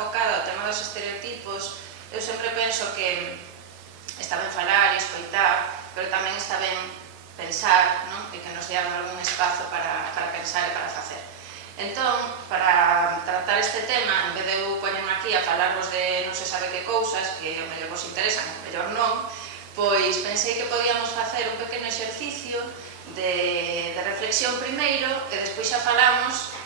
enfocada ao tema dos estereotipos, eu sempre penso que está ben falar e escoitar, pero tamén está ben pensar, non? E que nos dean algún espazo para pensar e para facer. Entón, para tratar este tema, en vez de eu poñerme aquí a falarvos de non se sabe que cousas, que o mellor vos interesan, o mellor non, pois pensei que podíamos facer un pequeno exercicio de reflexión primeiro e despois xa falamos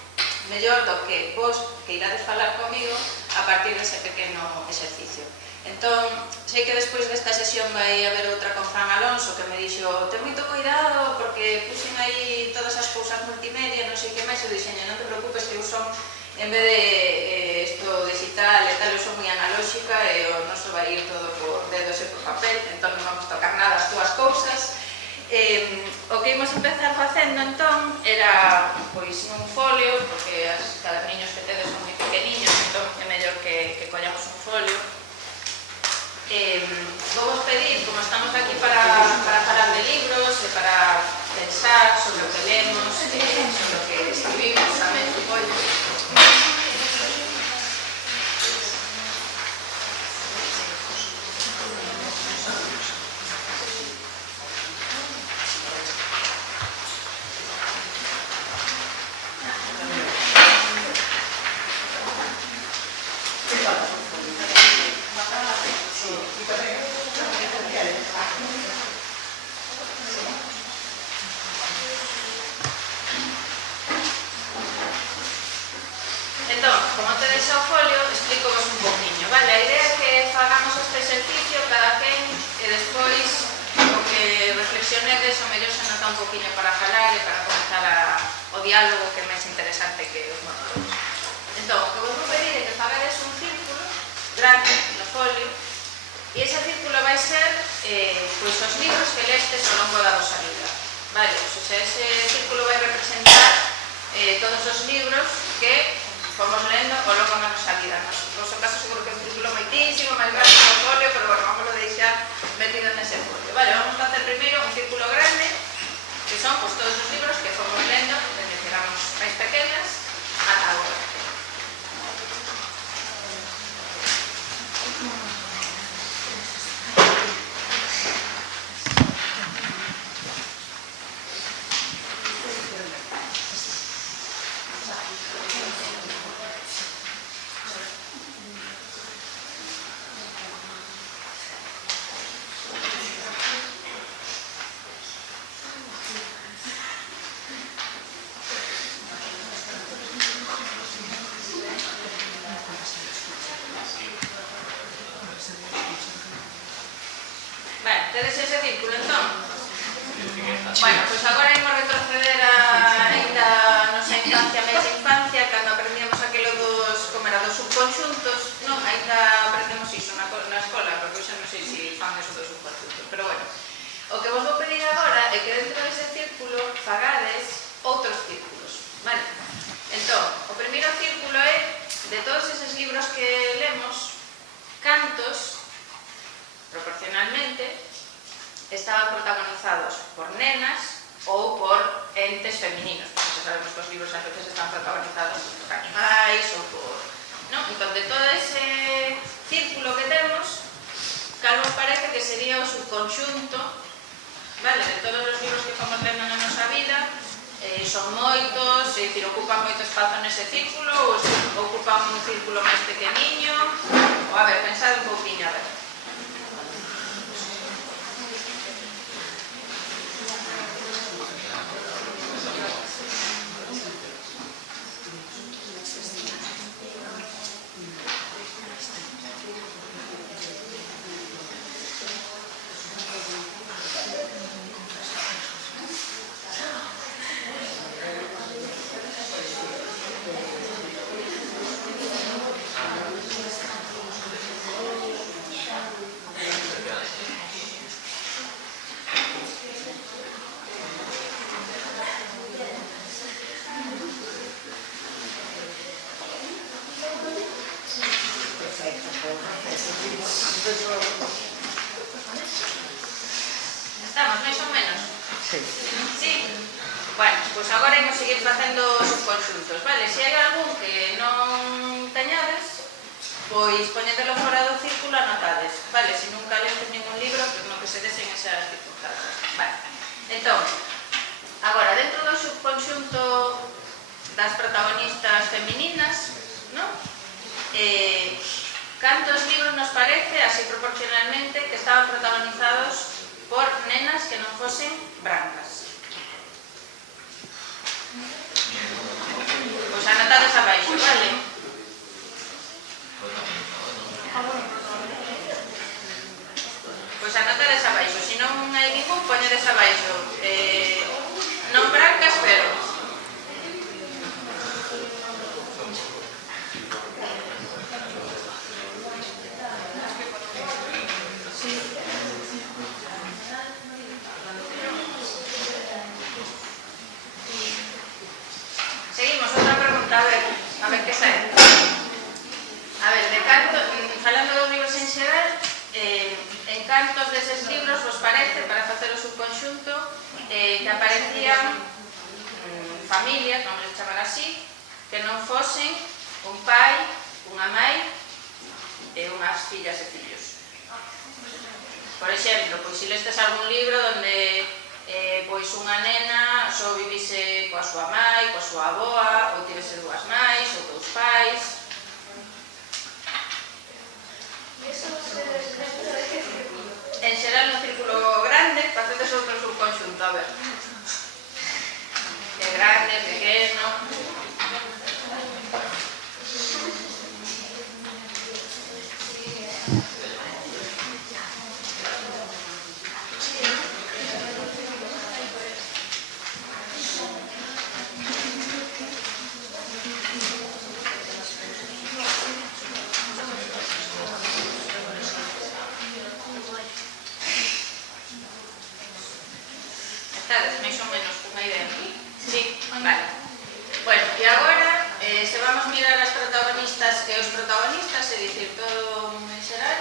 mellor do que vos que irades falar comigo a partir dese pequeno exercicio. Entón, sei que despois desta sesión vai haber outra con Fran Alonso que me dixo ten moito cuidado porque puxen aí todas as cousas multimedia, non sei que máis, eu dixenlle, non te preocupes que eu son, en vez de isto digital e tal, eu son moi analóxica e o noso vai ir todo por dedos e por papel, entón non vamos tocar nada as túas cousas. O que imos empezar facendo entón era pois nun folio, porque os caderniños que tedes son moi pequeniños, entón é mellor que collamos un folio. Vou vos pedir, como estamos aquí para falar de libros e para pensar sobre o que lemos, sobre o que escribimos, tamén supoño. Entón, como tedes ao folio, explico-vos un poquinho, vale? A idea é que fagamos este exercicio cada quen e despois o que reflexionedes o mellor se nota un poquinho para falar e para comenzar o diálogo que é máis interesante que os monólogos. Entón, o que vos vou pedir é que fagades un círculo grande no folio e ese círculo vai ser pois os libros que lestes ao longo da vosa vida, vale? O sea, ese círculo vai representar todos os libros que fomos lendo ao longo da nosa vida. No vosso caso seguro que é un círculo moitísimo máis grande no folio, pero bueno, vamos a deixar metido nese folio. Vale, vamos a facer primeiro un círculo grande, que son pues, todos os libros que fomos lendo desde que éramos máis pequenas ata agora. Tedes ese círculo, entón? Bueno, pois agora imos retroceder ainda a nosa infancia, máis infancia, cando aprendíamos aquilo dos, como era, dos subconxuntos, non? Ainda aprendemos iso na escola, porque xa non sei se fan eso dos subconxuntos, pero bueno. O que vos vou pedir agora é que dentro dese círculo fagades outros círculos, vale? Entón, o primeiro círculo é, de todos eses libros que lemos, cantos, proporcionalmente, estaban protagonizados por nenas ou por entes femininos, porque xa sabemos que os libros a veces están protagonizados por animais ou por... Non? Entón, de todo ese círculo que temos, cal vos parece que sería o subconxunto, vale, de todos os libros que fomos lendo na nosa vida, son moitos, é dicir, ocupan moito espazo nese círculo ou ocupan un círculo máis pequeniño, ou a ver, pensad un pouquinho, a ver. Estamos, máis ou menos? Sí. Sí? Bueno, pois agora imos seguir facendo subconxuntos, vale? Se hai algún que non teñades, pois poñedelo fora do círculo anotades, vale? Se nunca leces ningún libro, pois no que se desen esas circunstancias. Vale. Entón, agora, dentro do subconxunto das protagonistas femininas, non? Cantos libros nos parece, así proporcionalmente, que estaban protagonizados por nenas que non fosen brancas? Pois anotades abaixo, vale? Pois anotades abaixo, se non hai ningún, poñedes abaixo non brancas, pero seguimos, outra pregunta, a ver que sae. A ver, de canto, falando dos libros en xeral, en cantos deses libros vos parece, para facer o subconxunto, que aparecían familias, vamos a chamar así, que non fosen un pai, unha mai e unhas fillas e fillos. Por exemplo, pois se lestes algún libro onde pois unha nena só vivise coa súa mai, coa súa avoa, ou tivese dúas mais, ou dous pais. En xeral no círculo grande, facedes outro subconxunto, a ver. Que grande, pequeno. Estades máis ou menos cunha idea? Sí, vale. Bueno, e agora, se vamos mirar as protagonistas e os protagonistas, é dicir, todo en xeral,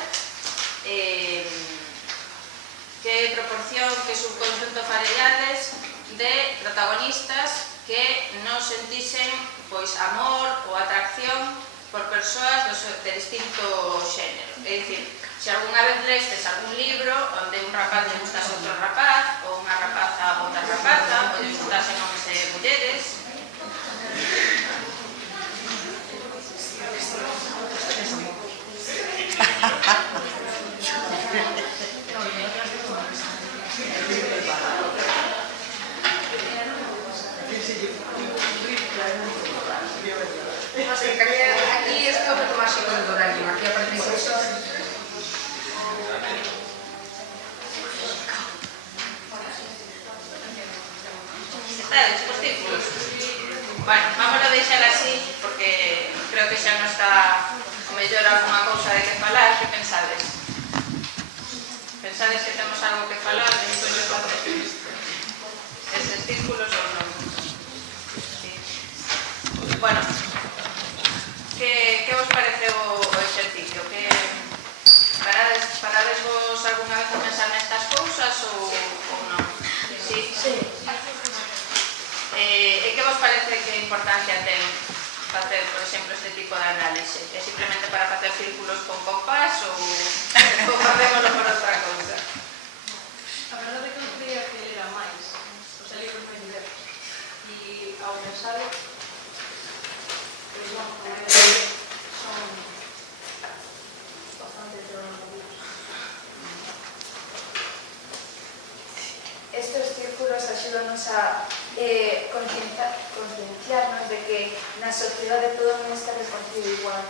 que proporción, que subconxunto farellades de protagonistas que non sentisen pois amor ou atracción por persoas de distinto xénero. É dicir, se algunha vez lestes algún libro onde un rapaz lle gustase outro rapaz, ou unha rapaza a outra rapaza, ou lle gustasen homes e mulleres. Aquí es un poco más psicológico, aquí aparece incluso. Estades, os círculos? Bueno, vamos a deixar así, porque creo que xa non está o mellor alguna cousa de que falar. Que pensades? Pensades que temos algo que falar de isto de facer eses círculos ou non? Sí. Bueno, que vos parece o exercicio? Que parades vos algunha vez a pensar nestas cousas ou non? Sí? Sí. E que vos parece que importancia ten facer, por exemplo, este tipo de análise? É simplemente para facer círculos con compás ou facémoslo por outra cousa? A verdade é que non creía que lera máis, os libros máis diversos. E ao pensar, pois non, son bastante heteronormativos. Estos círculos axúdanos a concienciarnos de que na sociedade todo non está repartido igual.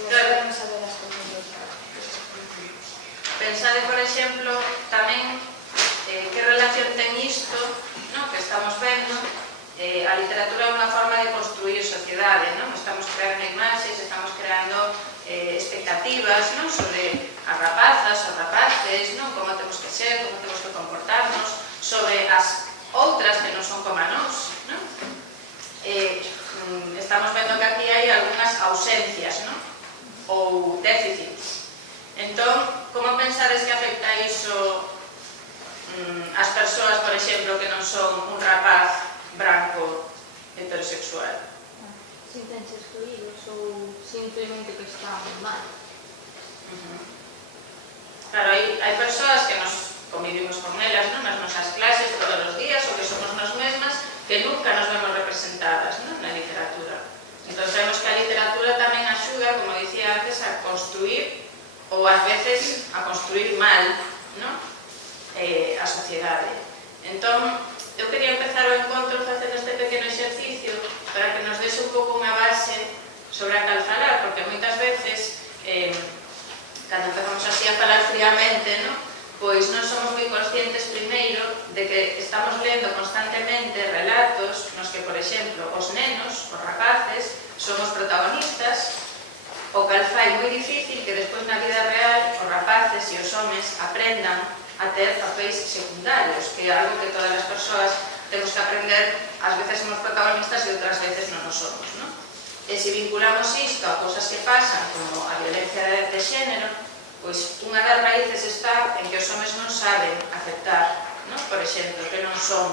E axúdanos a ver as cousas de outra. Pensade, por exemplo, tamén que relación ten isto, no, que estamos vendo. A literatura é unha forma de construir sociedade, non? Estamos creando imaxes, estamos creando expectativas, non? Sobre as rapazas, os rapaces, non? Como temos que ser, como temos que comportarnos, sobre as outras que non son como nós, non? Estamos vendo que aquí hai algunhas ausencias, non? Ou déficits. Entón, como pensades que afecta iso as persoas, por exemplo, que non son un rapaz branco heterosexual? sintense excluídos ou simplemente que están mal. Claro, hai persoas que nos convivimos con elas, non? Nas nosas clases todos os días, ou que somos nos mesmas, que nunca nos vemos representadas, non? Na literatura. Entón, sabemos que a literatura tamén axuda, como dicía antes, a construir, ou ás veces a construir mal, non? A sociedade. Entón, eu quería empezar o encontro facendo este pequeno exercicio para que nos dese un pouco unha base sobre a cal falar, porque moitas veces, cando empezamos así a falar fríamente, non? Pois non somos moi conscientes primeiro de que estamos lendo constantemente relatos nos que, por exemplo, os nenos, os rapaces, son os protagonistas, o cal fai moi difícil que despois na vida real os rapaces e os homes aprendan a ter papéis secundarios, que é algo que todas as persoas temos que aprender, ás veces somos protagonistas e outras veces non o somos, non? E se vinculamos isto a cousas que pasan, como a violencia de xénero, pois unha das raíces está en que os homes non saben aceptar, non? Por exemplo, que non son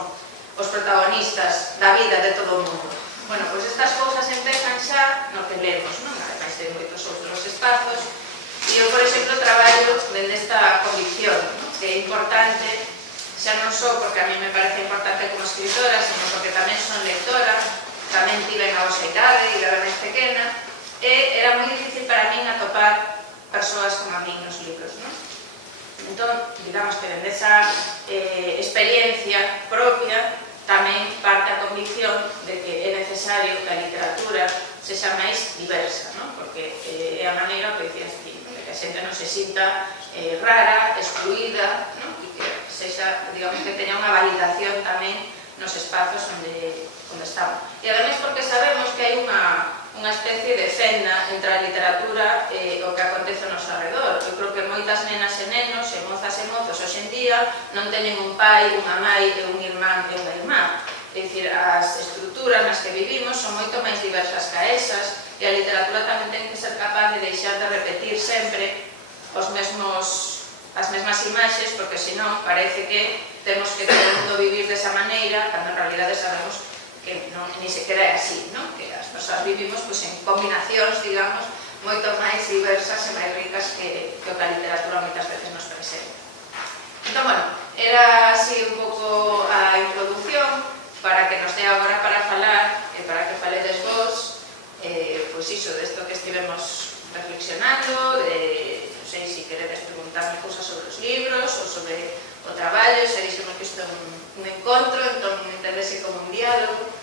os protagonistas da vida de todo o mundo. Bueno, pois estas cousas empezan xa no que lemos, non? Ademais de moitos outros espazos. E eu, por exemplo, traballo dende esta convicción, non? Que é importante, xa non só porque a mí me parece importante como escritora, sino porque tamén son lectora, tamén tiven a vosa idade e era máis pequena, e era moi difícil para min atopar persoas como a min nos libros, non? Entón, digamos que dende esa experiencia propia tamén parte a convicción de que é necesario que a literatura sexa máis diversa, non? Porque é a maneira que dicías ti, de que a xente non se sinta rara, excluída, non? E que sexa, digamos, que teña unha validación tamén nos espazos onde estamos. E ademais porque sabemos que hai unha especie de fenda entre a literatura e o que acontece ao noso arredor. Eu creo que moitas nenas e nenos, e mozas e mozos hoxe en día, non teñen un pai, unha mai e un irmán e unha irmá. É dicir, as estruturas nas que vivimos son moito máis diversas que esas, e a literatura tamén ten que ser capaz de deixar de repetir sempre as mesmas imaxes, porque senón parece que temos que todo o mundo vivir desa maneira, cando en realidade sabemos que ni sequera é así, non? Que as persoas vivimos en combinacións, digamos, moito máis diversas e máis ricas que o que a literatura moitas veces nos presenta. Entón, bueno, era así un pouco a introducción para que nos dé agora para falar e para que faledes vos, pois iso, desto que estivemos reflexionando, non sei se queredes preguntarme cousas sobre os libros ou sobre o traballo, se dixemos que isto é un encontro, entón entendese como un diálogo.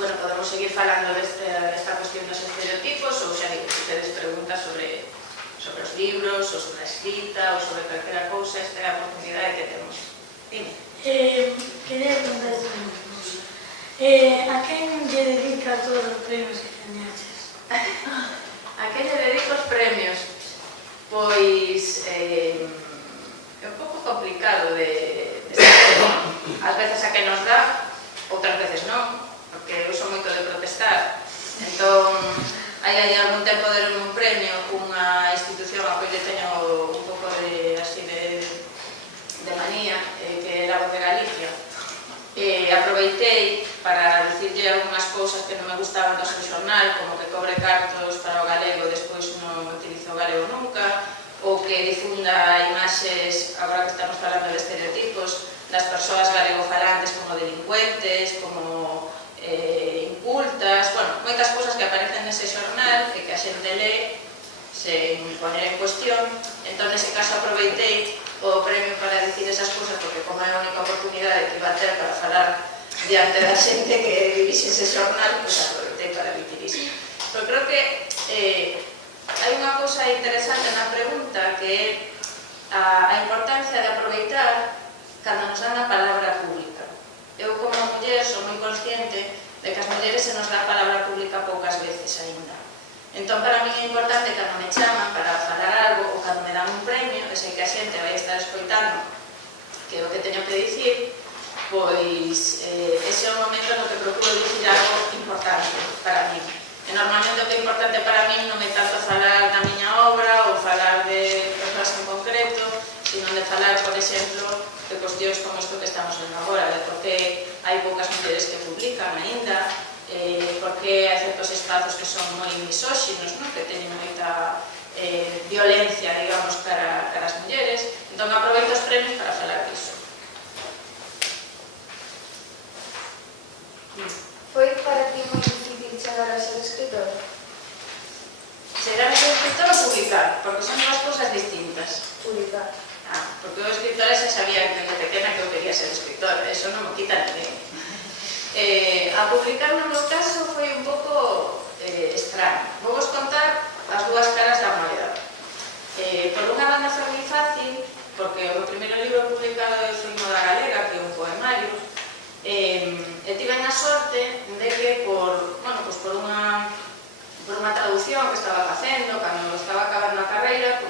Bueno, podemos seguir falando desta cuestión dos estereotipos ou xa digo, se tedes preguntas sobre os libros ou sobre a escrita ou sobre calquera cousa, esta é a oportunidade que temos. Dime. Quería preguntar a quen lle dedica todos os premios que gañaches? A quen lle dedico os premios? Pois é un pouco complicado de saber. Ás veces a quen nos dá, outras veces non, porque eu sou moito de protestar. Entón, hai algún tempo deron un premio cunha institución a que lle teño un pouco de manía, que era a Voz de Galicia. Aproveitei para dicirlle algunhas cousas que non me gustaban do seu xornal, como que cobre cartos para o galego e despois non utilizo o galego nunca, ou que difunda imaxes, agora que estamos falando de estereotipos, das persoas galegofalantes como delincuentes, como incultas, bueno, moitas cousas que aparecen nese xornal e que a xente lé sen poner en cuestión. Entón, nese caso, aproveitei o premio para dicir esas cousas, porque como é a única oportunidade que iba a ter para falar diante da xente que vivise ese xornal, pois aproveitei para dicir iso. Pero creo que hai unha cousa interesante na pregunta, que é a importancia de aproveitar cando nos dan a palabra pública. Eu, como muller, sou moi consciente de que as mulleres se nos dá a palabra pública poucas veces aínda. Entón, para mí é importante cando me chaman para falar algo ou cando me dan un premio, e sei que a xente vai estar escoitando que é o que teño que dicir, pois ese é o momento no que procuro dicir algo importante para mí. E normalmente o que é importante para mí non é tanto falar da miña obra ou falar de persoas en concreto, sino de falar, por exemplo, de cuestións como isto que estamos vendo agora, de por que hai poucas mulleres que publican aínda, porque hai certos espazos que son moi misóxinos, non? Que teñen moita violencia, digamos, para as mulleres. Entón, aproveito os premios para falar disso. Foi para ti moi difícil chegar a ser escritora? Chegar a ser escritora ou publicar? Porque son dúas cousas distintas. Publicar. Porque eu escritora xa sabía desde pequena que eu quería ser escritora, eso non me quita ninguén. A publicar no meu caso foi un pouco extraño. Vou vos contar as dúas caras da moeda. Por unha banda foi moi fácil, porque o meu primeiro libro publicado foi Moda Galega, que é un poemario, e tive a sorte de que por unha traducción que estaba facendo, cando estaba acabando a carreira,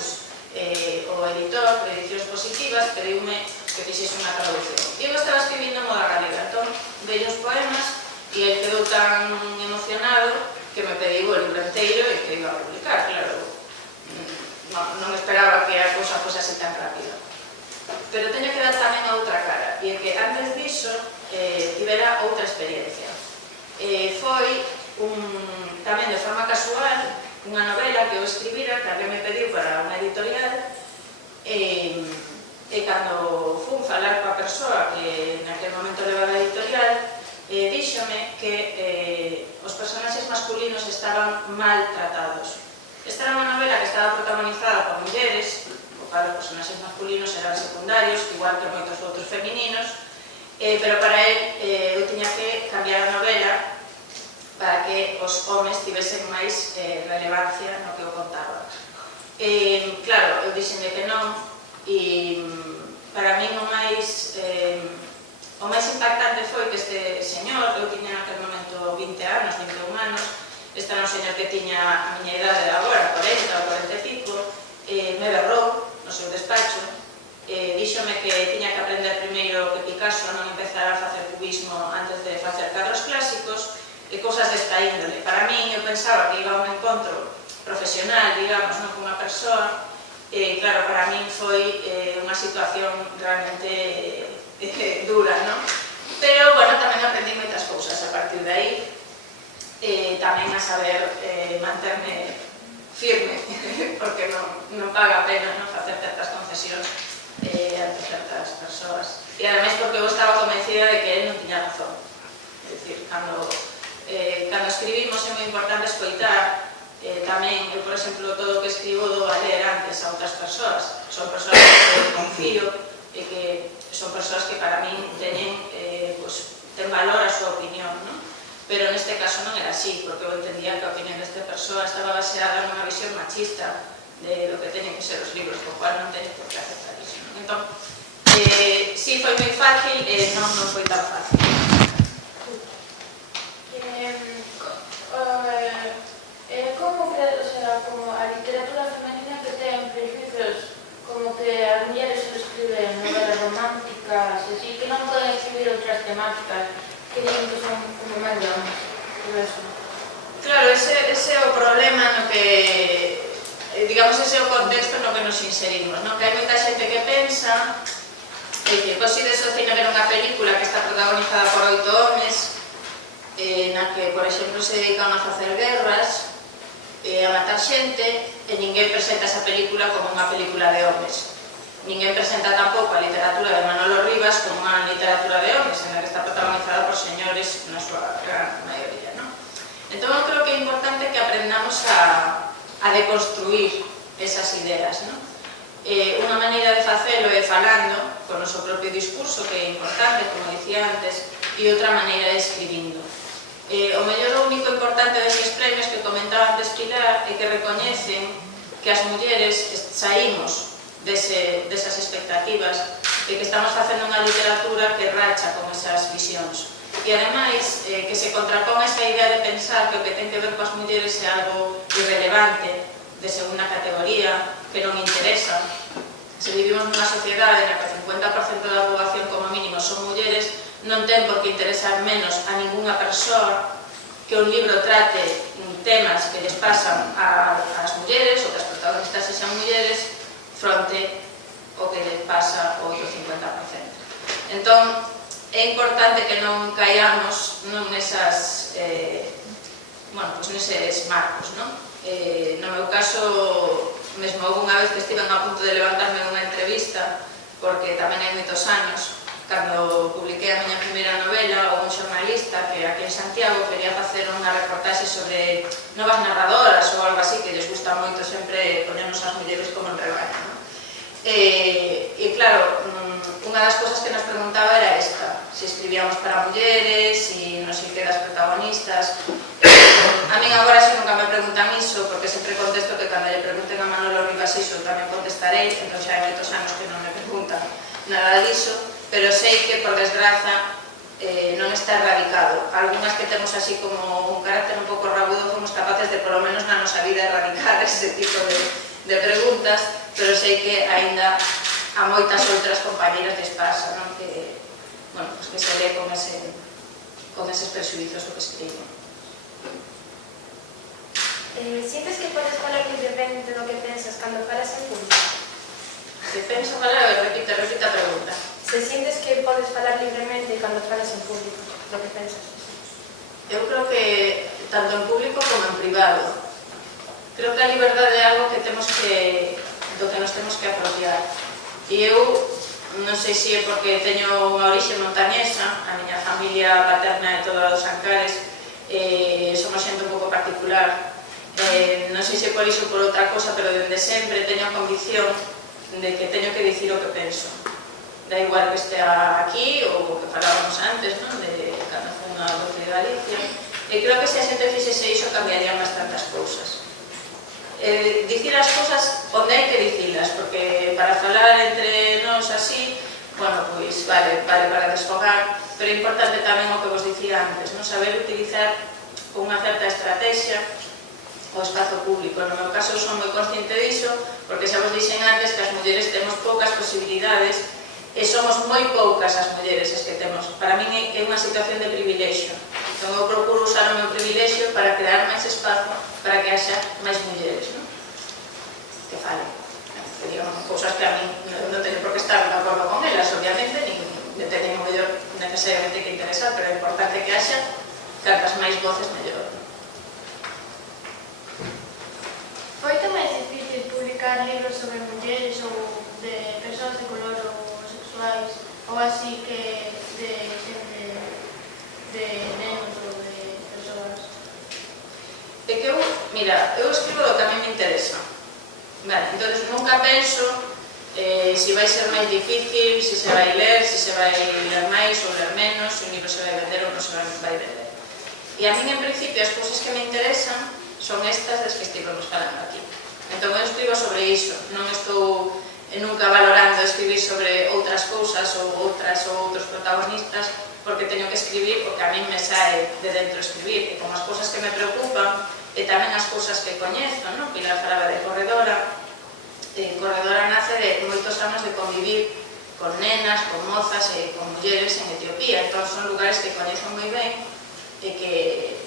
o editor de Edicións Positivas pediume que fixese unha traducción. E eu estaba escribindo Moda Galega, entón veio os poemas e ele quedou tan emocionado que me pediu o libro inteiro e que iba a publicar. Claro, non esperaba que a cousa fose así tan rápida. Pero teño que dar tamén a outra cara, e é que antes diso tivera outra experiencia. Foi tamén de forma casual unha novela que eu escribira, que alguén me pediu para unha editorial, e cando fun falar coa persoa que naquele momento levaba a editorial, díxome que os personaxes masculinos estaban maltratados. Esta era unha novela que estaba protagonizada por mulleres, o cual os personaxes masculinos eran secundarios, igual que moitos outros femininos, pero para él eu tiña que cambiar a novela para que os homes tivesen máis relevancia no que eu contaba. Claro, eu dixenlle que non, e para min o máis impactante foi que este señor, eu tiña naquele momento 20 anos, 21 anos, este era un señor que tiña a miña idade de agora, 40 ou 40 e pico, me berrou no seu despacho, díxome que tiña que aprender primeiro que Picasso non empezara a facer cubismo antes de facer cadros clásicos e cousas desta índole. Para min, eu pensaba que iba a un encontro profesional, digamos, non con unha persoa, e claro, para min foi unha situación realmente dura, non? Pero, bueno, tamén aprendí moitas cousas a partir de aí, tamén a saber manterme firme, porque non paga a pena facer certas concesións ante certas persoas. E ademais porque eu estaba convencida de que él non tiña razón. É dicir, cando escribimos é moi importante escoitar. Tamén, eu, por exemplo, todo o que escribo dou a ler antes a outras persoas. Son persoas que confío e que son persoas que para min ten valor a súa opinión, non? Pero neste caso non era así, porque eu entendía que a opinión desta persoa estaba baseada nunha visión machista de lo que teñen que ser os libros, co cual non teño por que aceptar iso. Entón, si foi moi fácil, non foi tan fácil. Como a literatura femenina que ten prejuicios, como que as mulleres só escriben novelas románticas, así que non poden escribir outras temáticas que digan que son como máis de homes, por eso. Claro, ese é o problema no que, digamos, ese é o contexto no que nos inserimos, non? Que hai moita xente que pensa que Cosides o Cine era unha película que está protagonizada por 8 homes, na que, por exemplo, se dedican a facer guerras, a matar xente, e ninguén presenta esa película como unha película de homes. Ninguén presenta tampouco a literatura de Manolo Rivas como unha literatura de homes, en la que está protagonizada por señores na súa gran maioría, non? Entón, eu creo que é importante que aprendamos a deconstruir esas ideas, non? Unha maneira de facelo é falando con o noso propio discurso, que é importante, como dicía antes, e outra maneira é escribindo. O mellor, o único importante destes premios que comentaba antes Pilar é que recoñecen que as mulleres saímos desas expectativas e que estamos facendo unha literatura que racha con esas visións. E, ademais, que se contrapón esa idea de pensar que o que ten que ver coas mulleres é algo irrelevante, de segunda categoría, que non interesa. Se vivimos nunha sociedade na que o 50% da poboación como mínimo son mulleres, non ten por que interesar menos a ningunha persoa que un libro trate temas que les pasan ás mulleres ou que as protagonistas sexan mulleres fronte ao que les pasa ao outro 50%. Entón, é importante que non caigamos nesas bueno, pois neses marcos, non? No meu caso, mesmo houve unha vez que estiven a punto de levantarme unha entrevista, porque tamén hai moitos anos, cando publiquei a miña primeira novela, un xornalista que aquí en Santiago quería facer unha reportaxe sobre novas narradoras ou algo así, que les gusta moito sempre ponernos as mulleres como en rebaño, non? E claro, unha das cousas que nos preguntaba era esta, se escribíamos para mulleres, se non sei que das protagonistas. A min agora xa nunca me preguntan iso, porque sempre contesto que cando lle pregunten a Manolo Rivas iso tamén contestarei, entón xa hai moitos anos que non me preguntan nada diso, pero sei que, por desgraza, non está erradicado. Algúnas que temos así como un carácter un pouco rabudo fomos capaces de, polo menos na nosa vida, erradicar ese tipo de preguntas, pero sei que aínda a moitas outras compañeras les pasa, non? Que, bueno, pues que se lee con eses prejuizos do que escribo. Sientes que podes falar libremente do que pensas cando falas en público? Se penso falar, repita a pregunta. Se sientes que podes falar libremente cando falas en público do que pensas? Eu creo que tanto en público como en privado. Creo que a liberdade é algo que temos que, do que nos temos que apropiar. E eu, non sei se é porque teño unha orixe montañesa, a miña familia paterna é toda dos Ancares, somos xente un pouco particular. Non sei se por iso ou por outra cosa, pero dende sempre teño a convicción de que teño que dicir o que penso. Da igual que estea aquí ou o que falábamos antes, non? De cando foi unha voz de Galicia. E creo que se a xente fixese iso cambiarían bastantes cousas. Dicir as cousas onde hai que dicilas, porque para falar entre nós así, bueno, pois vale para desfogar, pero é importante tamén o que vos dicía antes, non? Saber utilizar con unha certa estrategia o espazo público. No meu caso, son moi consciente diso, porque xa vos dixen antes que as mulleres temos poucas posibilidades e somos moi poucas as mulleres as que temos. Para min é unha situación de privilexio. Entón, eu procuro usar o meu privilexio para crear máis espazo para que haxa máis mulleres, non? Que falen. Que digan cousas que a min non teño por que estar de acordo con elas, obviamente, nin me teñen o mellor necesariamente que interesar, pero é importante que haxa cantas máis voces mellor. Foi tamén difícil publicar libros sobre mulleres ou de persoas de color ou sexuais ou así que de nenos ou de persoas? É que eu, mira, eu escribo do que a mí me interesa. Vale, entón nunca penso se vai ser máis difícil, se se vai ler, se se vai ler máis ou ler menos, se o libro se vai vender ou non se vai vender. E a min, en principio, as cousas que me interesan son estas das que estivemos falando aquí. Entón, eu escribo sobre iso, non estou nunca valorando escribir sobre outras cousas ou outros protagonistas, porque teño que escribir o que a min me sae de dentro escribir, e como as cousas que me preocupan, e tamén as cousas que coñezo, non? Pilar falaba de Corredora. Corredora nace de moitos anos de convivir con nenas, con mozas e con mulleres en Etiopía, entón son lugares que coñezo moi ben e que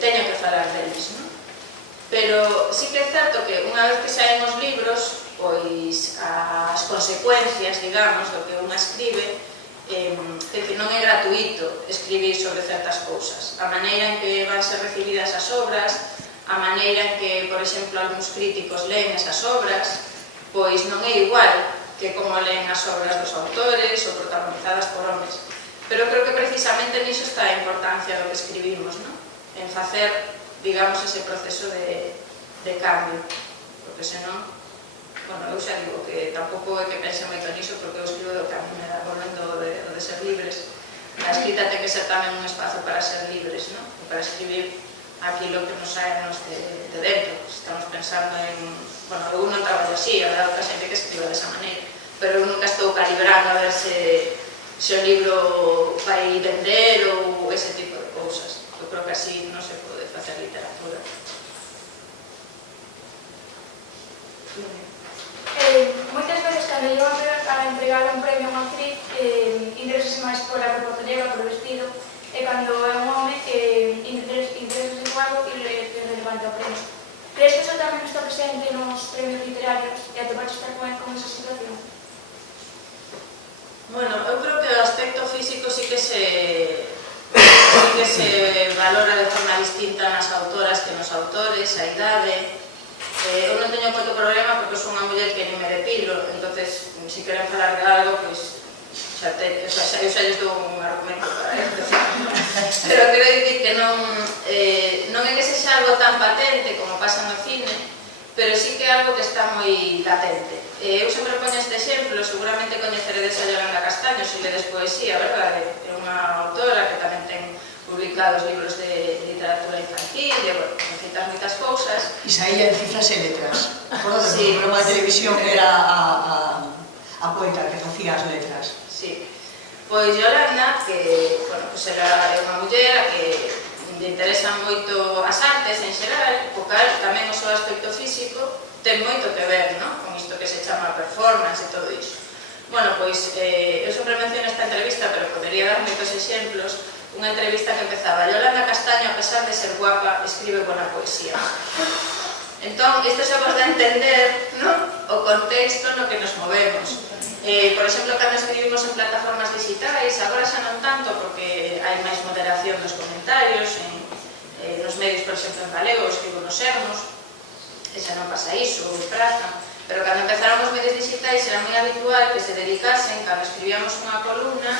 teño que falar deles, non? Pero sí que é certo que unha vez que saen os libros, pois as consecuencias, digamos, do que unha escribe, que non é gratuito escribir sobre certas cousas. A maneira en que van ser recibidas as obras, a maneira en que, por exemplo, algúns críticos leen esas obras, pois non é igual que como leen as obras dos autores ou protagonizadas por homes. Pero creo que precisamente niso está a importancia do que escribimos, non? En facer, digamos, ese proceso de cambio, porque senón, bueno, eu xa digo que tampouco é que pense moito niso, porque eu escribo do que a mí me dá, volvendo de ser libres. A escrita ten que ser tamén un espazo para ser libres, non? E para escribir aquilo que nos sae de dentro. Estamos pensando en... Bueno, eu non traballo así, a verdade que a xente que escriba desa maneira, pero eu nunca estou calibrando a ver se o libro vai vender ou ese tipo de cousas. Eu creo que así non se pode facer literatura. Moitas veces cando llevan a entregar un premio a unha actriz interesase máis pola roupa que leva, polo vestido, e cando é un home interesase en algo e le relevante o premio. Crees que eso tamén está presente nos premios literarios e atopaste estar con esa situación? Bueno, eu creo que o aspecto físico sí que se valora de forma distinta nas autoras que nos autores, a idade. Eu non teño moito problema porque sou unha muller que non me depilo, entonces, se queren falar de algo, pois, eu xa lles dou un argumento para isto. Pero quero dicir que non é que sexa algo tan patente como pasa no cine, pero sí que é algo que está moi latente. Eu sempre poño este exemplo, seguramente coñeceredes a Yolanda Castaño, se ledes poesía, verdade? É unha autora que tamén ten publicados libros de literatura infantil, de, bueno, citas moitas cousas. E saía en Cifras e Letras. Acordo Sí, do programa de televisión que era a poeta que facía as letras. Sí. Pois Yolanda, que, bueno, pues era unha muller que le interesan moito as artes en xeral, o cal tamén o seu aspecto físico ten moito que ver, ¿no?, con isto que se chama performance e todo iso. Bueno, pois, eu sempre menciono esta entrevista, pero podería dar moitos exemplos. Unha entrevista que empezaba: Yolanda Castaño, a pesar de ser guapa, escribe buena poesía. Entón, isto xa vos dá a entender, ¿no?, o contexto no que nos movemos. Por exemplo, cando escribimos en plataformas digitais, agora xa non tanto, porque hai máis moderación dos comentarios, nos medios, por exemplo, en galego, escribo nos Sermos, e xa non pasa iso, en Praza, pero cando empezaron os medios digitais era moi habitual que se dedicasen, cando escribíamos unha columna,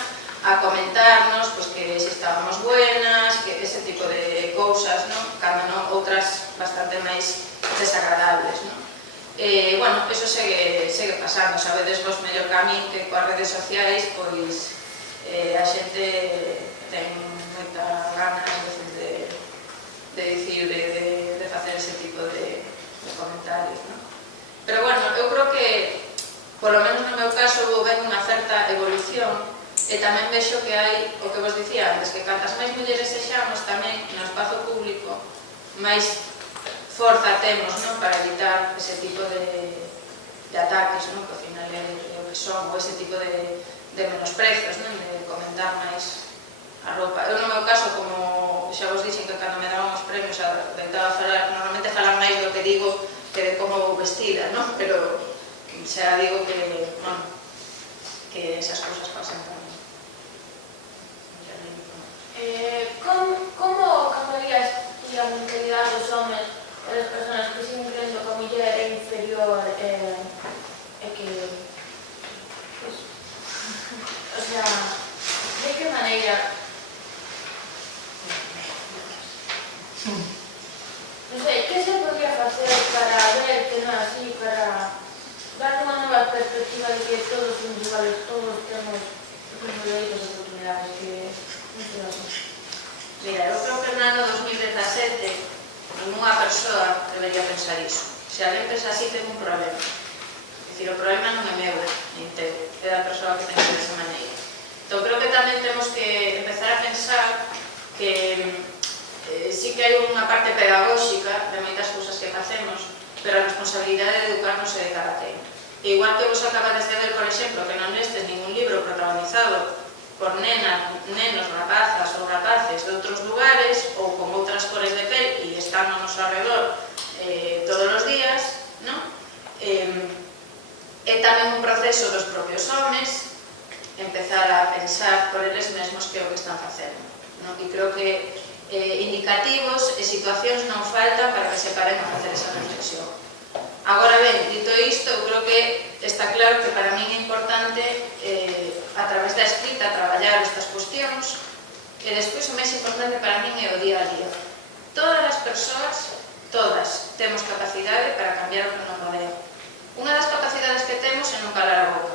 a comentarnos pues, que se estábamos buenas, que ese tipo de cousas, ¿no?, cando non outras bastante máis desagradables, ¿no? Bueno, eso segue pasando, sabedes vos mellor que a min que coas redes sociais, pois a xente ten moita gana a veces de dicir, de facer ese tipo de comentarios, ¿no? Pero bueno, eu creo que, polo menos no meu caso, vou ver unha certa evolución. E tamén vexo que hai, o que vos dicía antes, que cantas máis mulleres sexamos tamén no espazo público, máis forza temos, non, para evitar ese tipo de ataques, non, que ao final é o que son, ou ese tipo de menosprezos, non, de comentar máis a roupa. Eu no meu caso, como xa vos dixen que cando me daban os premios tentaba falar, normalmente falar máis do que digo que de como vou vestida, non, pero xa digo que, bueno, que esas cousas pasan tamén. Como cambiarías a mentalidade dos homens e das persoas que siguen crendo que a muller é inferior e que... O sea, de que maneira? Non sei, que se podría facer para ver que non é así, para dar unha nova perspectiva de que todos somos iguales, todos temos os mesmos dereitos e oportunidades, que non sei así. Mira, eu creo que no ano 2017 ninguna persoa debería pensar iso. Se alguén pensa así, ten un problema. É dicir, o problema non é meu, nin teu, é da persoa que pensa desa maneira. Entón, creo que tamén temos que empezar a pensar que sí que hai unha parte pedagóxica de moitas cousas que facemos, pero a responsabilidade de educarnos é de cada quen. E igual que vos acabades de ver, por exemplo, que non lestes ningún libro protagonizado por nenas, nenos, rapazas ou rapaces de outros lugares ou con outras cores de pel e están ao noso alrededor todos os días, non? É tamén un proceso dos propios homes empezar a pensar por eles mesmos que é o que están facendo, non? E creo que indicativos e situacións non faltan para que se paren a facer esa reflexión. Agora ben, dito isto, eu creo que está claro que para min é importante a través da escrita traballar estas cuestións e despois o máis importante para min é o día a día. Todas as persoas, todas, temos capacidade para cambiar o que nos rodea. Unha das capacidades que temos é non calar a boca,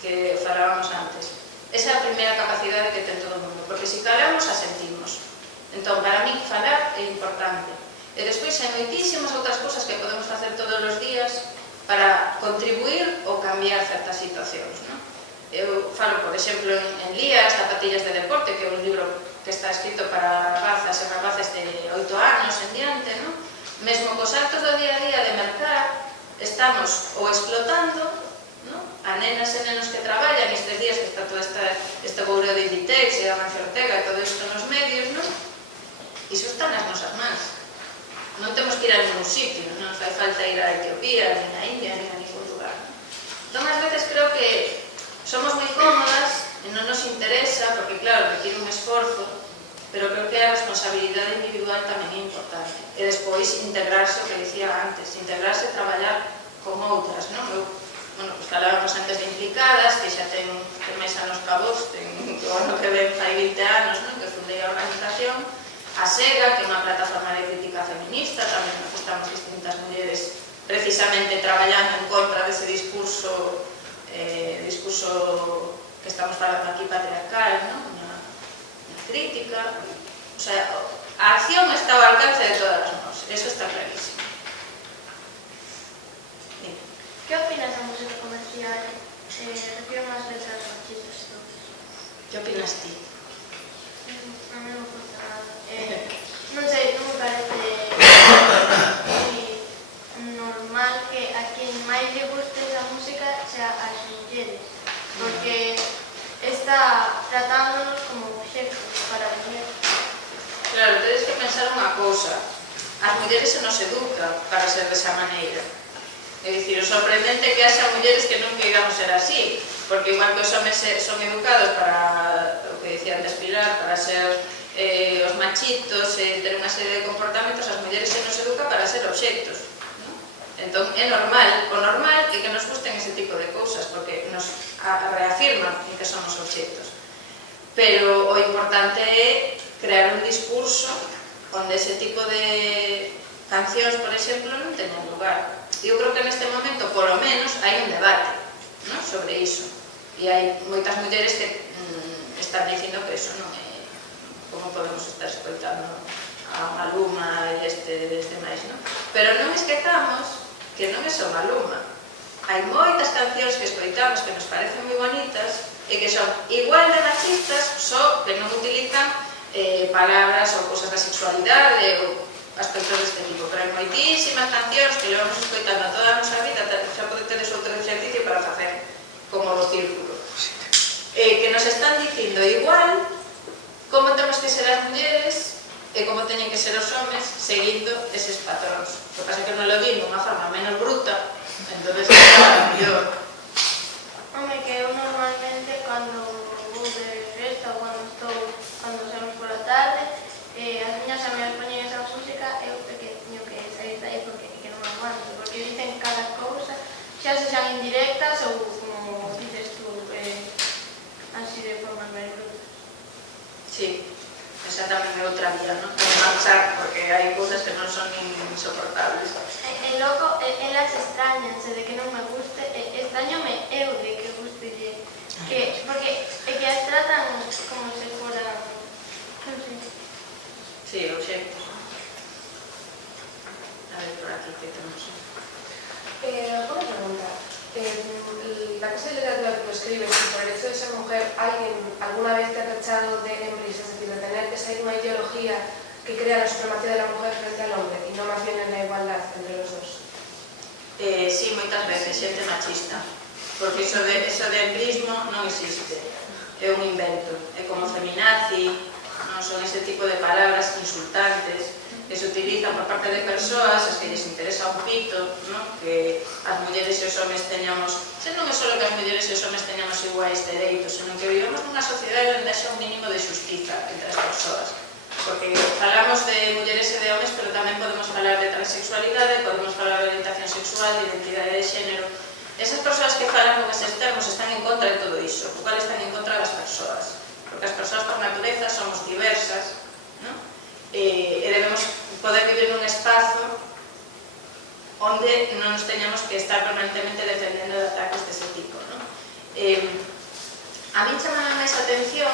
que falábamos antes. Esa é a primeira capacidade que ten todo o mundo, porque se calamos, a sentimos. Entón, para min, falar é importante. E despois hai moitísimas outras cousas que podemos facer todos os días para contribuir ou cambiar certas situacións, non? Eu falo, por exemplo, en Lías, Zapatillas de Deporte, que é un libro que está escrito para rapazas e rapaces de 8 anos en diante, non? Mesmo cos actos do día a día de mercar, estamos ou explotando, non?, a nenas e nenos que traballan estes días que está todo este boureo de Inditex e a Mancio Ortega e todo isto nos medios, non? Iso está nas nosas mans. Non temos que ir a ningún sitio, non fai falta ir a Etiopía, nin a India, nin a ningún lugar. Entón, ás veces creo que somos moi cómodas e non nos interesa, porque claro, requiere un esforzo, pero creo que a responsabilidade individual tamén é importante. E despois integrarse, o que dicía antes, integrarse e traballar con outras, non? Eu, bueno, pues falábamos antes de Implicadas, que xa ten mesa nos cabos, ten o ano que ven fai 20 anos, non? Que fundei a organización, a SEGA, que é unha plataforma de crítica feminista, tamén nos estamos distintas mulleres precisamente traballando en contra dese discurso que estamos falando aquí patriarcal, non? Unha crítica, o sea, a acción está ao alcance de todas nós, eso está clarísimo. ¿Qué opinas da música comercial? Refiro máis letras machistas e todo. Que opinas ti? A mí non me gusta nada. Non sei, non me parece moi normal que a quen máis lle guste esa música sea as mulleres, porque está tratándonos como obxectos para vender. Claro, tedes que pensar unha cousa, as mulleres se nos educa para ser desa maneira. É dicir, o sorprendente é que haxa mulleres que non queiramos ser así, porque igual que os homens son educados para, o que dicía antes Pilar, para ser os machitos e ter unha serie de comportamentos, as mulleres se nos educa para ser obxectos. Entón, é normal, o normal é que nos gusten ese tipo de cousas, porque nos reafirman en que somos obxectos. Pero o importante é crear un discurso onde ese tipo de cancións, por exemplo, non teñen lugar. Eu creo que neste momento, polo menos, hai un debate, non? Sobre iso. E hai moitas mulleres que están dicindo que iso non é... Como podemos estar escoitando a Maluma e este máis, non? Pero non esquezamos que non é só Maluma. Hai moitas cancións que escoitamos que nos parecen moi bonitas e que son igual de machistas, só que non utilizan palabras ou cosas da sexualidade ou aspectos deste tipo, pero hai moitísimas cancións que levamos escoitando toda a nosa vida, xa pode teres outro exercicio para facer como o círculo, que nos están dicindo igual como temos que ser as mulleres e como teñen que ser os homes seguindo eses patróns. O que pasa é que non lo din dunha forma menos bruta, entonces é mellor. Home, que eu normalmente cando vou de festa ou cando saímos pola tarde, as miñas amigas poñen esa música, eu que teño que sair de aí porque non me aguanto, porque dicen cada cousa, xa se xan indirectas ou como dices tú, así de formas máis brutas. Sí, esa tamén é outra vía, non? De marchar, porque hai cousas que non son insoportables. E logo, elas extrañanse de que non me guste, extrañome eu de que gustelle, porque é que as tratan como se fora, non sei. Sí, obxecto. A ver, por aquí, que temos? Una pregunta. La clase de literatura que tú escribes, si por el hecho de ser mujer, alguien alguna vez te ha tachado de embris, es decir, de tener esa misma ideología que crea la supremacía de la mujer frente al hombre y no más bien en la igualdad entre los dos? Sí, moitas veces, xente machista. Porque iso de embrismo non existe. É un invento. É como feminazi, non son ese tipo de palabras insultantes que se utilizan por parte de persoas as que lles interesa un pito, non? Que as mulleres e os homens teñamos, se non é só que as mulleres e os homens teñamos iguais dereitos, senón que vivamos nunha sociedade onde haxa un mínimo de xustiza entre as persoas. Porque falamos de mulleres e de homens, pero tamén podemos falar de transexualidade, podemos falar de orientación sexual, de identidade de xénero. Esas persoas que falan con eses termos están en contra de todo iso, o cual están en contra das persoas. Porque as persoas por natureza somos diversas, non? E debemos poder vivir nun espazo onde non nos teñamos que estar permanentemente defendendo de ataques dese tipo, non? A mí chamaba máis atención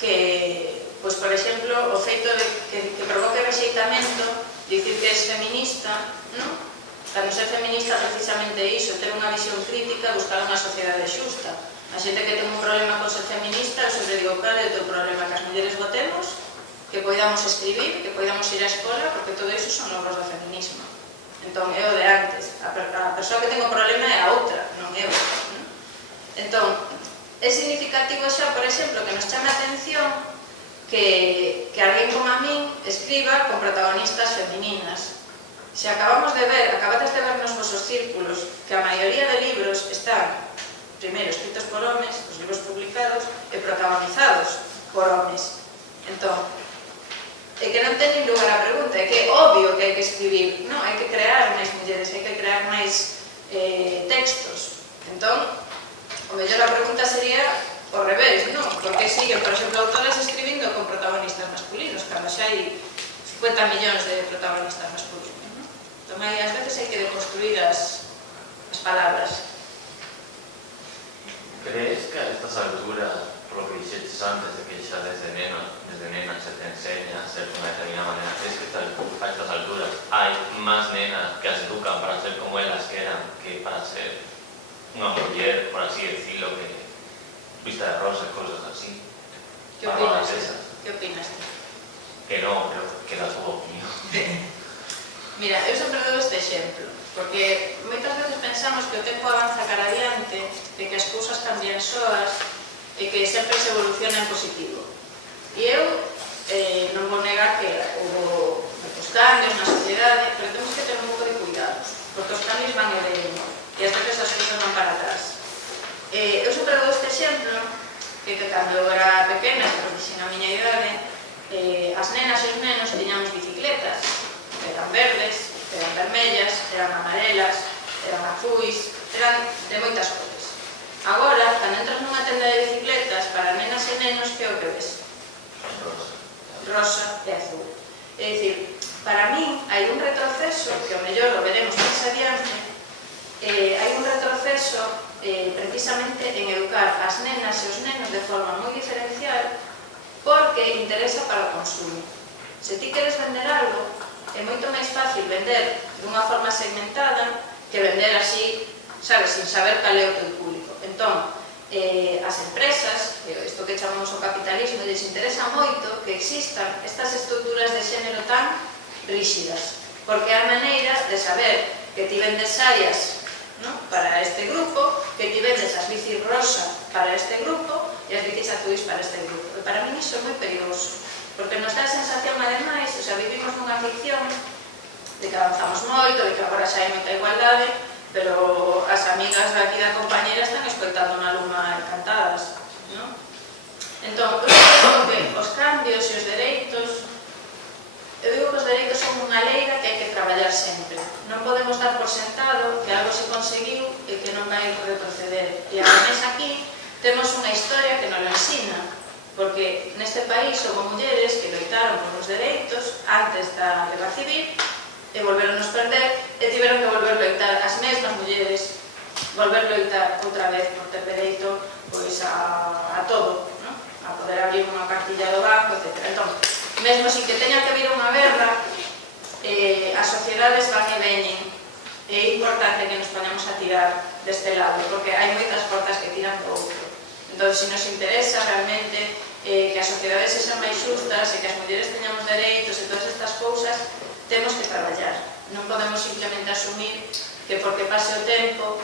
que, pois, por exemplo, o feito de que provoque rexeitamento, dicir que es feminista, non? Cando ser feminista precisamente iso, ter unha visión crítica, buscar unha sociedade xusta. A xente que ten un problema con ser feminista, eu sempre digo, cal é o teu problema? Que as mulleres votemos, que podamos escribir, que podamos ir á escola, porque todo iso son logros do feminismo. Entón, é o de antes. A persoa que ten o problema é a outra, non eu. Entón, é significativo xa, por exemplo, que nos chame a atención que alguén como a min escriba con protagonistas femininas. Se acabades de ver nos vosos círculos, que a maioría de libros están, primeiro, escritos por homes, os libros publicados, e protagonizados por homes. Entón, é que non ten nin lugar a pregunta, é que é obvio que hai que escribir, non, hai que crear máis mulleres, hai que crear máis textos. Entón, o mellor a pregunta sería ao revés, non? Porque siguen, por exemplo, autoras escribindo con protagonistas masculinos, cando xa hai 50 millóns de protagonistas masculinos, non? Entón, aí, ás veces hai que deconstruir as palabras. Crees que a estas alturas, por lo que dixeches antes de que xa desde nena se te enseña a ser de unha determinada manera, crees que a estas alturas hai máis nenas que as educan para ser como elas que eran que para ser unha muller, por así decirlo, que vista de rosa, cosas así? Que opinas? Que opinas? Que non, pero que da súa opinión. Mira, eu sempre dou este exemplo, porque moitas veces pensamos que o tempo avanza cara adiante, e que as cousas cambian soas, e que sempre se evoluciona en positivo. E eu non vou negar que houve moitos cambios na sociedade, pero temos que ter un pouco de cuidado, porque os cambios van e ven, e as veces as cousas van para atrás. Eu sempre dou este exemplo, que cando eu era pequena, porque xin a miña idade, as nenas e os nenos tiñamos bicicletas, eran verdes, eran vermellas, eran amarelas, eran azuis, eran de moitas cores. Agora, cando entras nunha tenda de bicicletas para nenas e nenos, que é o que ves? Rosa e azul. É dicir, para min hai un retroceso, que ao mellor o veremos máis adiante, hai un retroceso precisamente en educar as nenas e os nenos de forma moi diferencial porque interesa para o consumo. Se ti queres vender algo, é moito máis fácil vender dunha forma segmentada que vender así, sabes, sin saber cal é o teu público. Entón, as empresas, isto que chamamos o capitalismo, lles interesa moito que existan estas estruturas de xénero tan rígidas, porque é a maneira de saber que ti vendes saias, ¿no?, para este grupo, que ti vendes as bicis rosa para este grupo e as bicis azuis para este grupo. E para mí iso é moi perigoso, porque nos dá a sensación, ademais, o sea, vivimos nunha ficción de que avanzamos moito, de que agora xa hai moita igualdade, pero as amigas daqui da compañera están escoitando unha luma encantadas, non? Entón, eu digo que os cambios e os dereitos, eu digo que os dereitos son unha leira que hai que traballar sempre. Non podemos dar por sentado que algo se conseguiu e que non vai retroceder. E ademais aquí temos unha historia que nos lo ensina, porque neste país houve mulleres que loitaron por os dereitos antes da guerra civil e volveronos perder e tiveron que volver loitar as mesmas mulleres, volver loitar outra vez por ter dereito pois a todo, ¿no?, a poder abrir unha cartilla do banco, etc. Entón, mesmo sin que teña que vir unha guerra, as sociedades van e veñen. É importante que nos poñamos a tirar deste lado, porque hai moitas portas que tiran do outro. Entón, se nos interesa realmente que as sociedades sexan máis xustas e que as mulleres teñamos dereitos e todas estas cousas, temos que traballar. Non podemos simplemente asumir que porque pase o tempo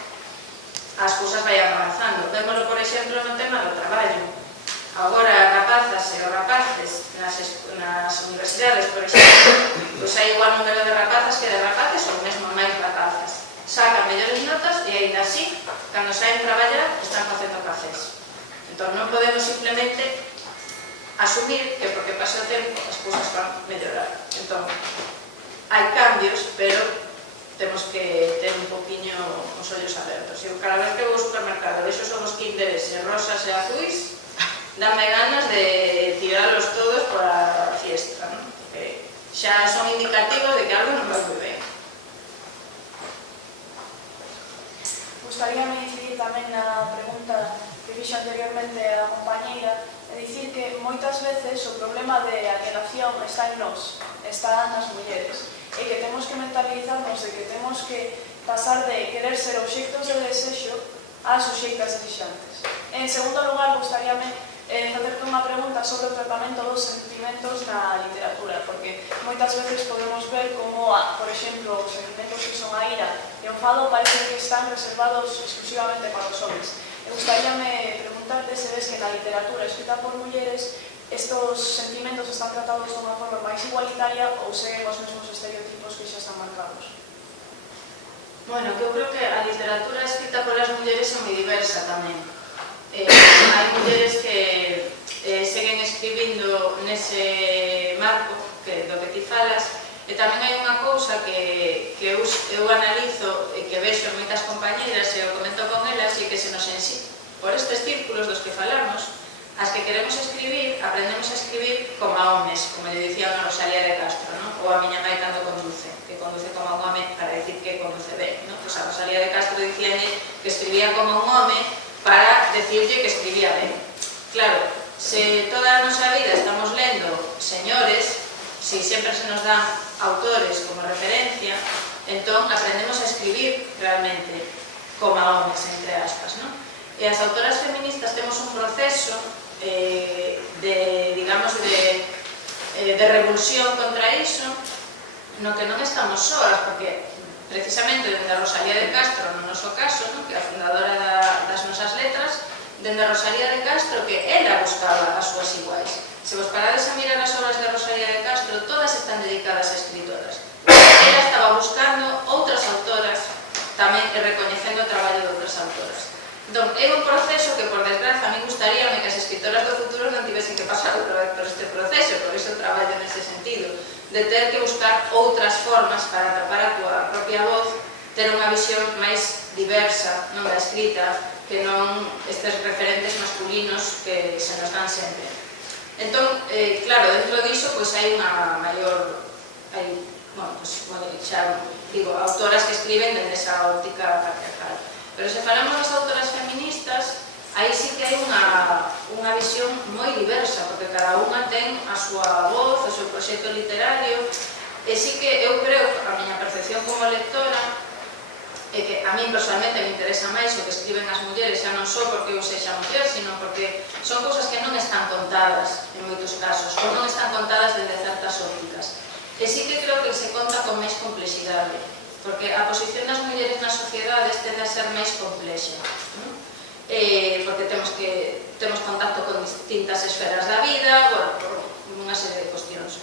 as cousas vayan avanzando. Vémolo, por exemplo, no tema do traballo. Agora, rapazas e os rapaces nas universidades, por exemplo, pois hai igual número de rapazas que de rapaces ou mesmo máis rapazas. Sacan mellores notas e, aínda así, cando saen traballar, están facendo cafés. Entón, non podemos simplemente asumir que porque pase o tempo as cousas van mellorar. Entón, hai cambios, pero temos que ter un poquinho os ollos abertos. Eu cada vez que vou ao supermercado vexo son os kinderes rosas e azuis, dame ganas de tiralos todos por a fiesta, ¿no?, porque xa son indicativos de que algo non vai moi ben. Gustaríame incidir tamén na pregunta que fixo anteriormente a compañeira, é dicir que moitas veces o problema de alienación está en nós, está nas mulleres, e que temos que mentalizarnos de que temos que pasar de querer ser obxectos de desexo a suxeitas desexantes. En segundo lugar, gustaríame facerte unha pregunta sobre o tratamento dos sentimentos na literatura, porque moitas veces podemos ver como, por exemplo, os sentimentos que son a ira e o enfado parece que están reservados exclusivamente para os homens. Me gustaríame preguntarte se ves que na literatura escrita por mulleres estos sentimentos están tratados de unha forma máis igualitaria ou seguen os mesmos estereotipos que xa están marcados. Bueno, que eu creo que a literatura escrita polas mulleres é moi diversa tamén. Hai mulleres que seguen escribindo nese marco do que ti falas. E tamén hai unha cousa que eu analizo e que vexo en moitas compañeras e eu comento con elas, e que se nos ensina por estes círculos dos que falamos, as que queremos escribir, aprendemos a escribir como a homes, como lle dicía a Rosalía de Castro, ¿no? Ou a miña mãe cando conduce, que conduce como un home para decir que conduce ben, ¿no? Pues a Rosalía de Castro dicíalle que escribía como un home para decirlle que escribía ben. Claro, se toda a nosa vida estamos lendo señores, si sempre se nos dan autores como referencia, entón aprendemos a escribir realmente como a homes, entre aspas, ¿no? E as autoras feministas temos un proceso de revulsión contra iso, no que non estamos soas, porque precisamente dende a Rosalía de Castro, no noso caso, ¿no? Que é a fundadora das nosas letras, dende a Rosalía de Castro, que ela buscaba as súas iguais. Se vos parades a mirar as obras de Rosalía de Castro, todas están dedicadas a escritoras. Ela estaba buscando outras autoras tamén e recoñecendo o traballo de outras autoras. Entón, é un proceso que, por desgraza, a mí gustaríame que as escritoras do futuro non tivesen que pasar por este proceso, por iso traballo nese sentido, de ter que buscar outras formas para tapar a túa propia voz, ter unha visión máis diversa, non da escrita, que non estes referentes masculinos que se nos dan sempre. Entón, claro, dentro diso, hai unha maior, xa digo, autoras que escriben dende esa óptica patriarcal. Pero se falamos das autoras feministas, aí sí que hai unha visión moi diversa, porque cada unha ten a súa voz, o seu proxecto literario, e sí que eu creo, a miña percepción como lectora, é que a mí personalmente me interesa máis o que escriben as mulleres, xa non só porque eu sexa muller, sino porque son cousas que non están contadas en moitos casos, ou non están contadas dende certas ópticas. E sí que creo que se conta con máis complexidade, porque a posición das mulleres nas sociedades tende a ser máis complexa, porque temos contacto con distintas esferas da vida, por unha serie de cuestións.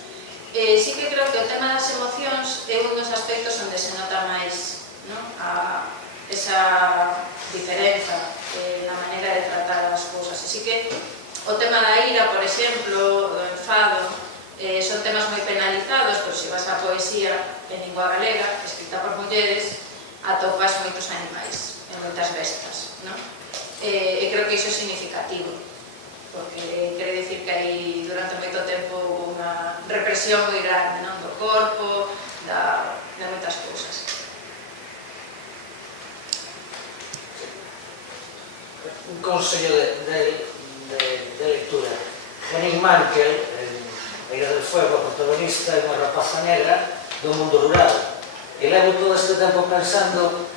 Sí que creo que o tema das emocións é un dos aspectos onde se nota máis esa diferenza na maneira de tratar as cousas. Así que o tema da ira, por exemplo, do enfado, son temas moi penalizados, pero se vas a poesía en lingua galega, escrita por mulleres, atopas moitos animais e moitas bestas, non? E creo que iso é significativo, porque quere dicir que hai durante moito tempo unha represión moi grande, non? Do corpo, de moitas cousas. Un consello de lectura. Henning Mankell, Eira del Fuego, a protagonista, é unha rapaza negra do mundo rural. E levo todo este tempo pensando,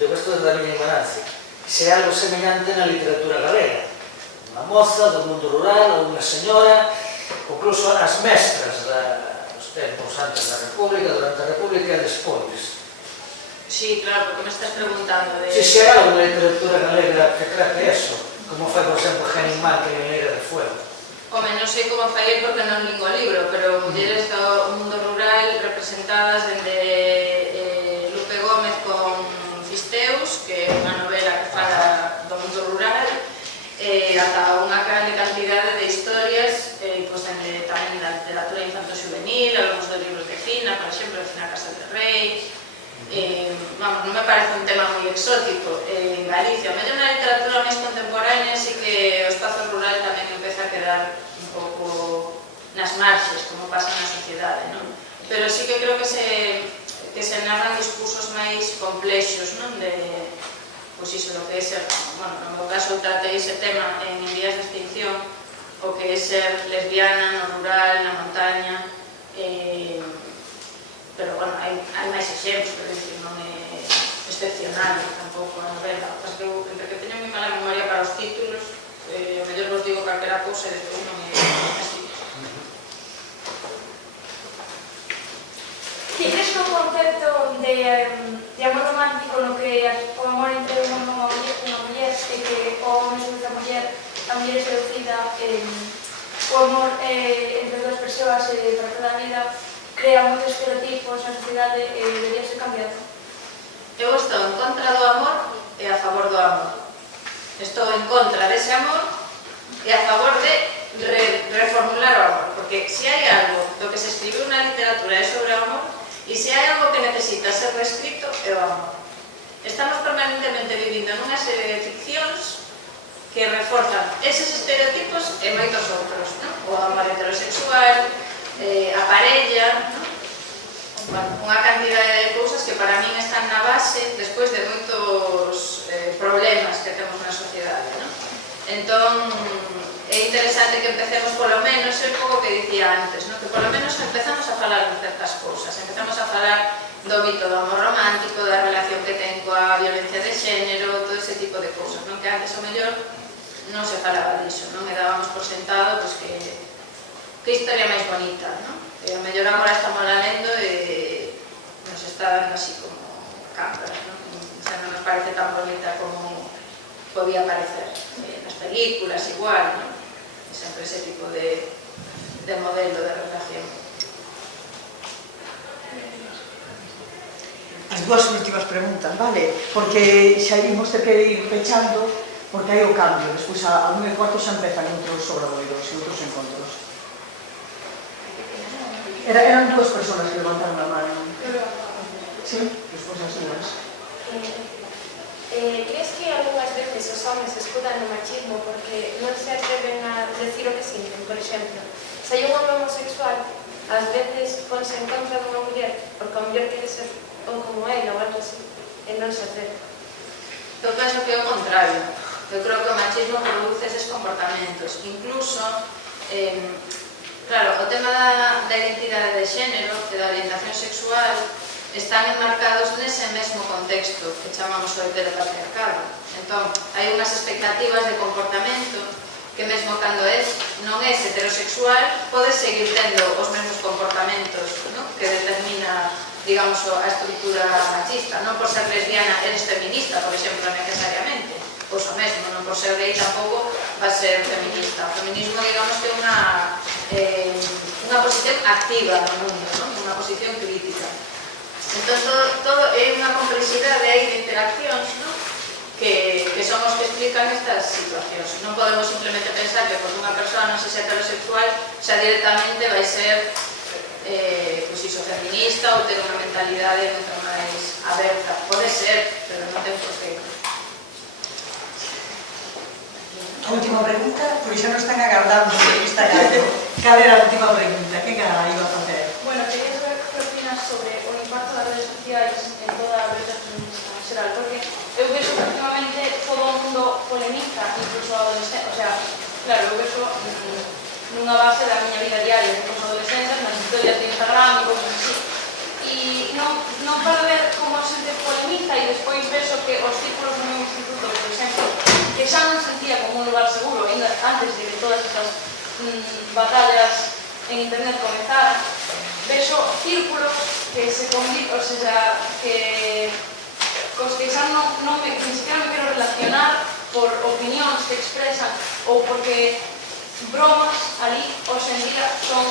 digo isto desde a miña ignorancia, se é algo semellante na literatura galega. Unha moza do mundo rural, ou unha señora, incluso as mestras dos tempos antes da República, durante a República e despois. Sí, claro, porque me estás preguntando de... Se é algo na literatura galega que trate eso, como fai, por exemplo, Henning Mankell en Eira del Fuego. Home, non sei como fai porque non lingo o libro, pero mulleres do mundo rural representadas dende Lupe Gómez con Fisteus, que é unha novela que fala do mundo rural, ata unha grande cantidade de historias, tamén da literatura infanto-juvenil, algúns dos libros de Fina, por exemplo, de Fina Casal de Rei. Non me parece un tema moi exótico. En Galicia, ao mellor na literatura máis contemporánea, sí que o espazo rural tamén empeza a quedar un pouco nas marxes, como pasa na sociedade, non? Pero sí que creo que se narran discursos máis complexos, non? Pois iso, do que é ser, no meu caso eu tratei ese tema en Vías de Extinción, o que é ser lesbiana no rural, na montaña, pero, hai máis exemplos, pero non é excepcional tampouco a novela. O que eu, entre que teño moi mala memoria para os títulos, o mellor vos digo calquera cousa e despois non é así. Ti crees que o concepto de amor romántico no que o amor entre un homem e unha muller e que o home seduce a muller é seducida, o amor entre dúas persoas para toda a vida crea moitos estereotipos na sociedade e debería ser cambiado? Eu estou en contra do amor e a favor do amor. Estou en contra dese amor e a favor de reformular o amor, porque se hai algo Lo que se escribiu na literatura é sobre o amor, e se hai algo que necesita ser reescrito é o amor. Estamos permanentemente vivindo nunha serie de ficcións que reforzan eses estereotipos e moitos outros, non? O amor heterosexual, a parella, non? Unha cantidade de cousas que para min están na base despois de moitos problemas que temos na sociedade, non? Entón, é interesante que empecemos polo menos, é un pouco que dicía antes, non? Que polo menos empezamos a falar de certas cousas, empezamos a falar do mito do amor romántico, da relación que ten coa violencia de xénero, todo ese tipo de cousas, non? Que antes, o mellor, non se falaba diso, non? E dábamos por sentado, pois, que historia máis bonita, non? E o mellor agora estamos la lendo e nos está dando así como cámara, non? Xa non nos parece tan bonita como podía parecer. Nas películas igual, non? E sempre ese tipo de modelo de relación. As dúas últimas preguntas, vale? Porque xa vimos ter que ir pechando, porque hai o cambio. Despois, a 1:15 xa empezan outros obradoiros e outros encontros. Eran dúas persoas que levantaron a mano. Sí, despois as dúas. ¿Crees que algunas veces os hombres escudan o machismo porque non se atreven a decir o que sinten? Por exemplo, se hai un hombre homosexual, ás veces ponse en contra dunha muller porque a muller quere ser ou como ele ou algo así, e non se atreve. Eu penso que é o contrario. Eu creo que o machismo produce eses comportamentos. Incluso, claro, o tema da identidade de xénero e da orientación sexual están enmarcados nese mesmo contexto que chamamos o heteropatriarcado. Entón, hai unhas expectativas de comportamento que mesmo cando non é heterosexual pode seguir tendo os mesmos comportamentos, non? Que determina, digamos, a estrutura machista. Non por ser lesbiana eres feminista, por exemplo, necesariamente. Pois o mesmo, non por ser gay tampouco va a ser feminista. O feminismo, digamos, que é unha posición activa no mundo, non? Unha posición crítica. Entón, todo é unha complexidade aí de interaccións, non? Que son os que explican estas situacións. Non podemos simplemente pensar que por unha persoa non se xa heterosexual xa directamente vai ser pois iso, feminista ou ter unha mentalidade moito máis aberta. Pode ser, pero non ten por qué. A última pregunta, porque xa non están agardando que está gato. Cal era a última pregunta? Que cara iba a facer? Bueno, quería saber que opinas sobre o impacto das redes sociais en toda a brecha feminista en xeral, porque eu vexo que últimamente todo o mundo polemiza, incluso a adolescentes, o sea, claro, eu vexo nunha base da miña vida diaria, con adolescentes, nas historias de Instagram e cousas así, e non para ver como a xente polemiza e despois vexo que os círculos do meu instituto, por exemplo, que xa non sentía como un lugar seguro, ainda antes de que todas esas batallas en internet comezaran, vexo círculos que se conviven, o sea, que cos que xa non me, ni siquiera me quero relacionar por opinións que expresan ou porque bromas ali hoxe en día son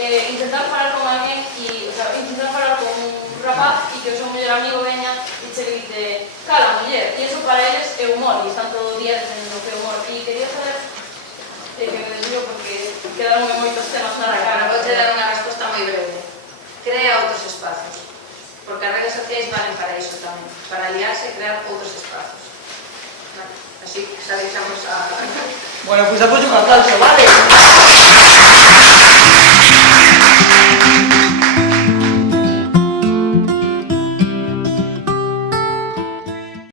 intentar falar con alguén e, o sea, intentar falar con un rapaz e que o seu mellor amigo veña e che grite cala muller, e iso para eles é humor e están todo o día dicendo que é humor. E quería saber que me desvío porque quedaron moitos temas na cara. Vou te dar unha resposta moi breve. Crea outros espazos, porque as redes sociais valen para iso tamén, para aliarse e crear outros espazos. Así que xa deixamos a... Bueno, pois apoio un aplauso, vale?